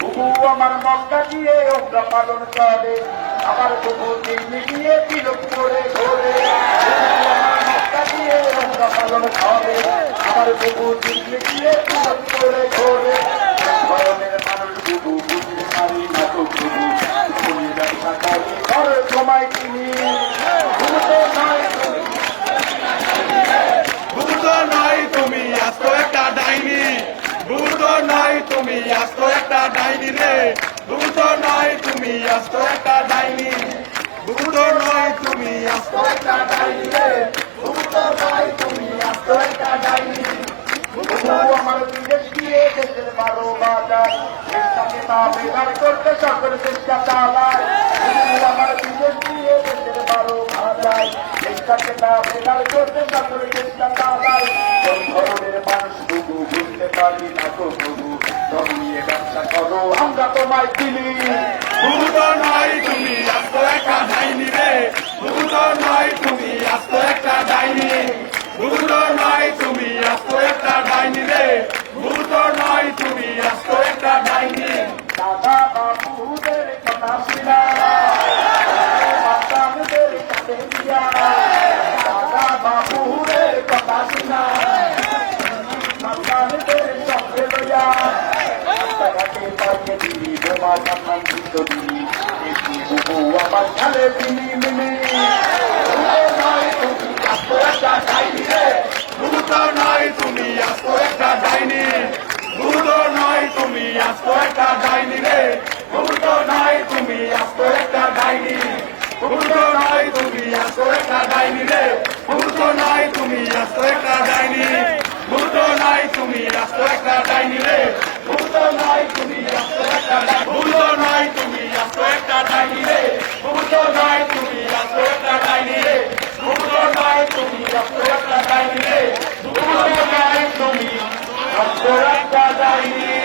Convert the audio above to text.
বুবু আমার মক্কা দিয়ে ওমরা পালন করে, আমার বুবু দিল্লি গিয়ে তিলক করে ঘোরে। আমার মক্কা দিয়ে ওমরা পালন করে, আমার বুবু দিল্লি গিয়ে তিলক করে ঘোরে। ধরনের মানুষ বুবু বুঝতে পারি না তো বুবু, তুমি ব্যবসা করি ঘরে সময় তিনি। বুবু তো নয় তুমি, বুবু তো নয় তুমি আস্ত একটা ডাইনি, বুবু তো নয় তুমি আস্ত একটা ডাইনি রে, বুবু তো নয় তুমি আস্ত একটা ডাইনি, বুবু তো নয় তুমি আস্ত একটা ডাইনি রে, বুবু তো নয় তুমি আস্ত একটা ডাইনি। বুবু আমার বিদেশ গিয়ে দেশের 12 বাজার, দেশটাকে না বেকার করতে সকল চেষ্টা চালায়। বুবু আমার বিদেশ গিয়ে দেশের 12 বাজার, দেশটাকে না বেকার করতে সকল চেষ্টা চালায়। কোন ধরনের মানুষ বুবু বুঝতে পারি না তো বুবু, ধর্ম নিয়ে ব্যবসা করো আমরা তোমায় চিনি। বুবু তো নয় তুমি আস্ত একটা ডাইনি রে, বুবু তো নয় তুমি আস্ত একটা ডাইনি, বুবু তো নয় তুমি আস্ত একটা ডাইনি রে, বুবু তো নয় তুমি আস্ত একটা ডাইনি। দাদা বাবুদের কথা শুনা, বাচ্চাদের কাছে দিয়া, দাদা বাবুদের কথা শুনা, বাচ্চাদের সঙ্গে লইয়া, রাস্তাঘাটে পাইয়ে দিলি বোমা কান্নান দিত দিলি, একটি বুবু আমার খেলে দিলি মিলি। বুবু তো নয় তুমি আস্ত একটা ডাইনি, বুবু তো নয় তুমি আস্ত একটা ডাইনি রে, বুবু তো নয় তুমি আস্ত একটা ডাইনি, বুবু তো নয় তুমি আস্ত একটা ডাইনি রে, বুবু তো নয় তুমি আস্ত একটা ডাইনি, বুবু তো নয় তুমি আস্ত একটা ডাইনি রে, বুবু তো নয় তুমি আস্ত একটা ডাইনি, বুবু তো নয় তুমি আস্ত একটা ডাইনি রে, বুবু তো নয় তুমি আস্ত একটা ডাইনি রে, বুবু তো নয় তুমি আস্ত একটা ডাইনি রে, বুবু তো নয় তুমি আস্ত একটা ডাইনি।